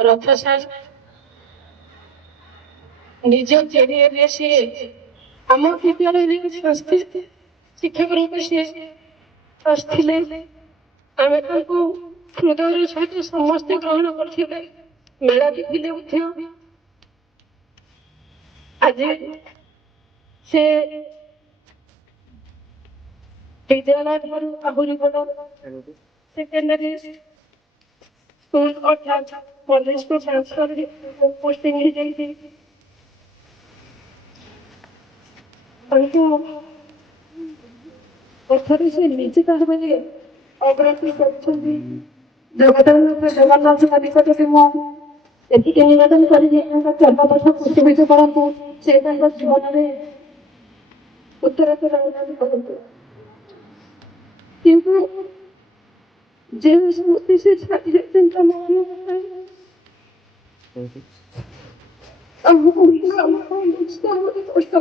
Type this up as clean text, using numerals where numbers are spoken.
ରଥ ସାଜ ନିଜ କ୍ୟାରିୟରରେ ସିଏ ଆମ ବିଦ୍ୟାଳୟରେ ସଂସ୍କୃତି ଶିକ୍ଷକ ରୂପେ ସିଏ ଆସିଥିଲେ। ଆମେ ତାଙ୍କୁ ହୃଦୟର ସହିତ ସମସ୍ତେ ଗ୍ରହଣ କରିଥିଲେ, ମେଳା ଦେଖିଲେ ମଧ୍ୟ। ଆଜି ସେ ବିଦ୍ୟାଳୟ ଠାରୁ ଆହୁରି ବଡ଼ ସେକେଣ୍ଡାରୀ ସ୍କୁଲ ଅର୍ଥାତ୍ କଲେଜକୁ ଟ୍ରାନ୍ସଫର ପୋଷ୍ଟିଂ ହେଇଯାଇଛି। ତାଙ୍କୁ ଅର୍ଥରେ ସେ ନିଜେ ଭାବରେ ଅଗ୍ରଗତି କରୁଛନ୍ତି। ଜଗନ୍ନାଥ ନିକଟରେ ମୁଁ ଏତିକି ନିବେଦନ କରିବି, ତାଙ୍କ ଚର୍ମପଥ କୁଟିବିତ କରନ୍ତୁ, ସେ ତାଙ୍କ ଜୀବନରେ ଉତ୍ତରୋତ୍ତର ଉନ୍ନତି କରନ୍ତୁ। କିନ୍ତୁ ଯେଉଁ ସ୍ମୃତି ସେ ଛାଡ଼ି ଯାଇଛନ୍ତି ଆମ ମାନଙ୍କ ପାଇଁ, ଆମକୁ କଷ୍ଟ